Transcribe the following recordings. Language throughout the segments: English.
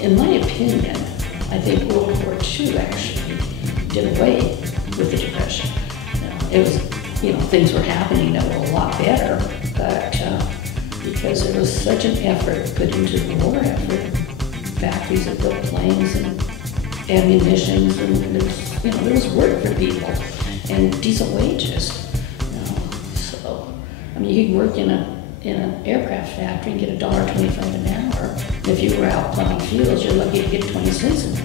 in my opinion, I think World War II actually did away with the Depression. It was, things were happening that were a lot better, but because there was such an effort put into the war effort, factories that built planes and ammunitions, and there was work for people and decent wages. So, you could work in an aircraft factory and get $1.25 an hour. And if you were out plowing fields, you're lucky to get 20 cents an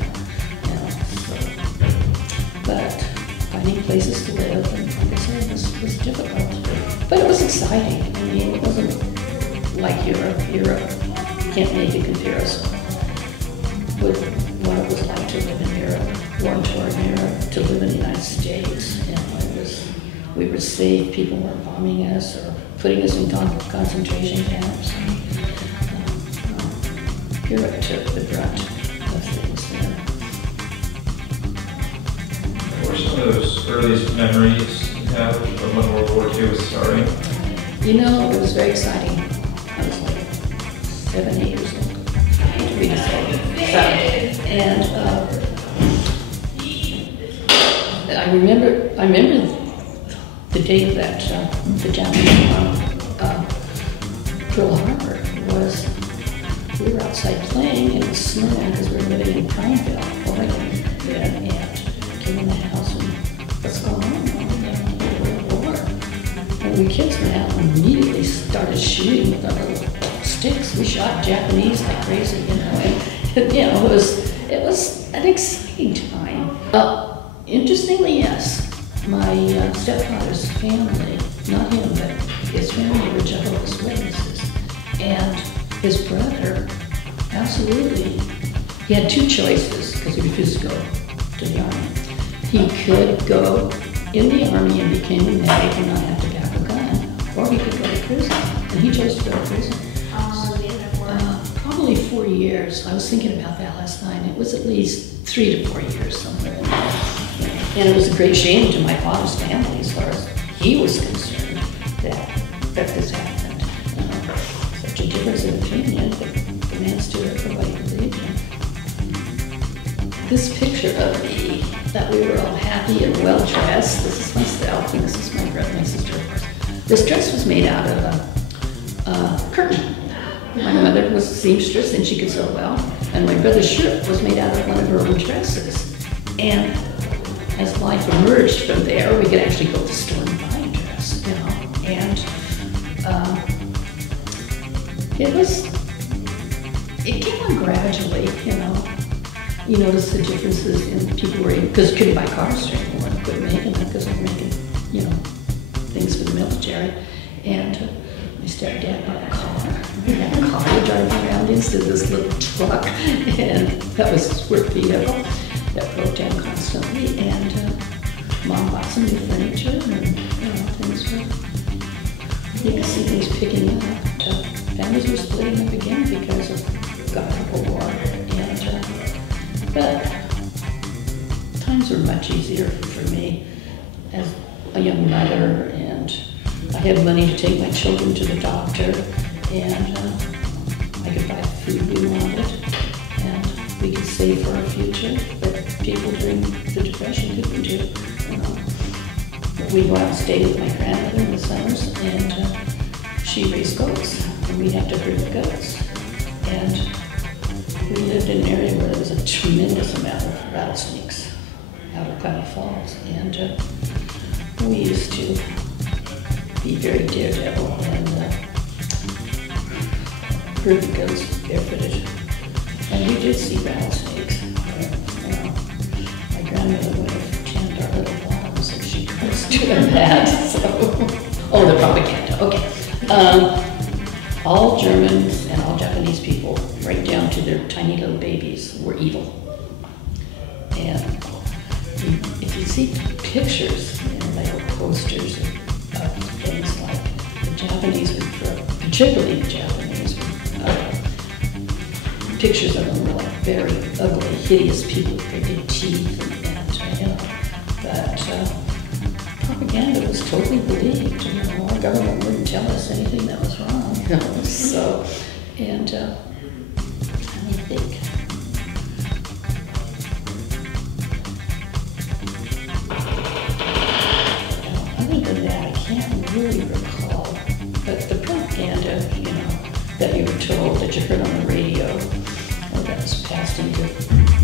hour. But finding places to live, and like I said, was difficult. But it was exciting. It wasn't like Europe. Europe, you can't make a comparison with what it was like to live in Europe, war-torn Europe, to live in the United States. We were safe. People weren't bombing us or putting us in concentration camps. Europe took the brunt of things then. What were some of those earliest memories you have of when World War II was starting? It was very exciting. I was like 7, 8 years old. I hate to read this old. And I remember the day that the Japanese Pearl Harbor was. We were outside playing and it was snowing because we were living in Pineville, Oregon, and came in the house and what's going on? War. And we kids went out and immediately started shooting with our little sticks. We shot Japanese like crazy, and it was an exciting time. Interestingly, yes, my stepfather's family, not him, but his family were Jehovah's Witnesses, and his brother, absolutely, he had two choices because he refused to go to the army. He could go in the army and become a medic and not have to back a gun, or he could go to prison, and he chose to go to prison. Probably 4 years. I was thinking about that last night. It was at least 3 to 4 years somewhere in there. And it was a great shame to my father's family as far as he was concerned that this happened. Such a difference in opinion, but the man stood up for what he believed in. This picture of me, that we were all happy and well dressed. This is myself, and this is my brother, my sister, of course. This dress was made out of a curtain. My mother was a seamstress and she could sew well, and my brother's shirt was made out of one of her own dresses. And as life emerged from there, we could actually go to the store and buy a dress, and it came on gradually, You notice the differences in people were, because you couldn't buy cars anymore, you couldn't make them because they were making, things for the military. And my stepdad bought a car. We had a car to drive around instead of this little truck, and that was his work vehicle that broke down constantly. And Mom bought some new furniture, and things were. You can see things picking up. Families were splitting up again because of the war, but times were much easier for me as a young mother, and I had money to take my children to the doctor, and I could buy the food we wanted, and we could save for our future. But people during the Depression couldn't do. We'd go out and stay with my grandmother in the summers, and she raised goats, and we'd have to herd the goats. And we lived in an area where there was a tremendous amount of rattlesnakes out of Cloudy Falls, and we used to be very daredevil and herd the goats barefooted. And we did see rattlesnakes. My grandmother would have tanned our little bottles if she was doing that. So, the propaganda. Okay. All Germans and all Japanese people, right down to their tiny little babies, were evil. And if you see pictures, like posters of things like the Japanese, particularly the Japanese, pictures of them were like very ugly, hideous people with very big teeth, but propaganda was totally believed. Our government wouldn't tell us anything that was wrong. So, and let me think.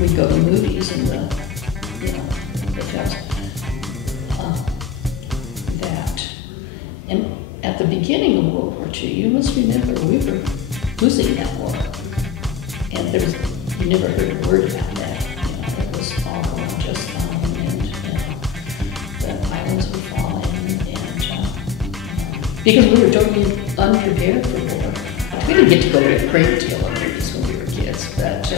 we'd go to movies and the films. That, and at the beginning of World War II, you must remember we were losing that war. And you never heard a word about that. It was all going just fine, and the islands were falling, and because we were totally unprepared for war. We didn't get to go to a great deal of movies when we were kids, but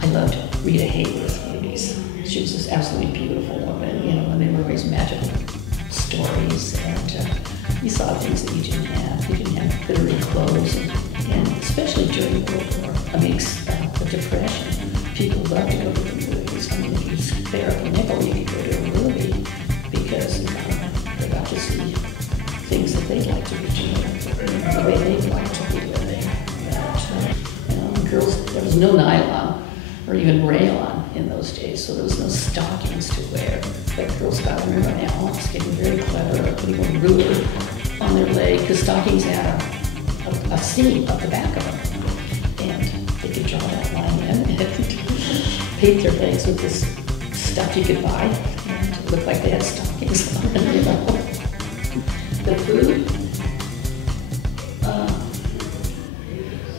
I loved Rita Hayworth movies. She was this absolutely beautiful woman, and they were always magical stories, and you saw things that you didn't have. You didn't have literally clothes, and especially during World War, the Depression, people loved to go to the movies. I mean, if you spare a nickel, you could go to a movie because they got to see things that they'd like to be doing, the way they'd like to be living. But, girls, there was no nylon or even rayon in those days, so there was no stockings to wear. But Girl Scout remember now, it's getting very clever at putting a ruler on their leg, because stockings had a seam up the back of them, and they could draw that line in and paint their legs with this stuff you could buy, and it looked like they had stockings on them, The food,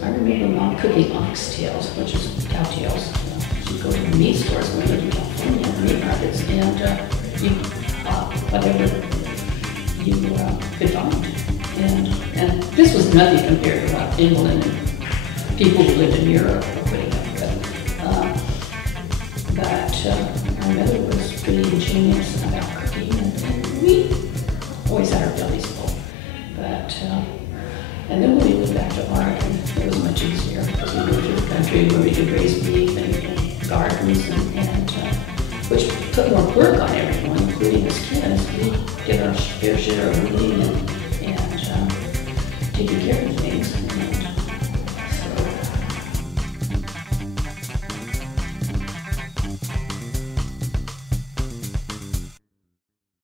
I remember Mom cooking oxtails, which is cowtails. She'd go to the meat stores when we lived in California, meat markets, and you whatever you could find. And this was nothing compared to what England and people who lived in Europe were putting up with. But my mother was pretty ingenious about cooking, and we always had our bellies full. But, and then when we moved back to Oregon, it was much easier, because we moved to the country where we could raise beef and gardens, and which put more work on everyone, including us kids. We did our fair share of reading and taking care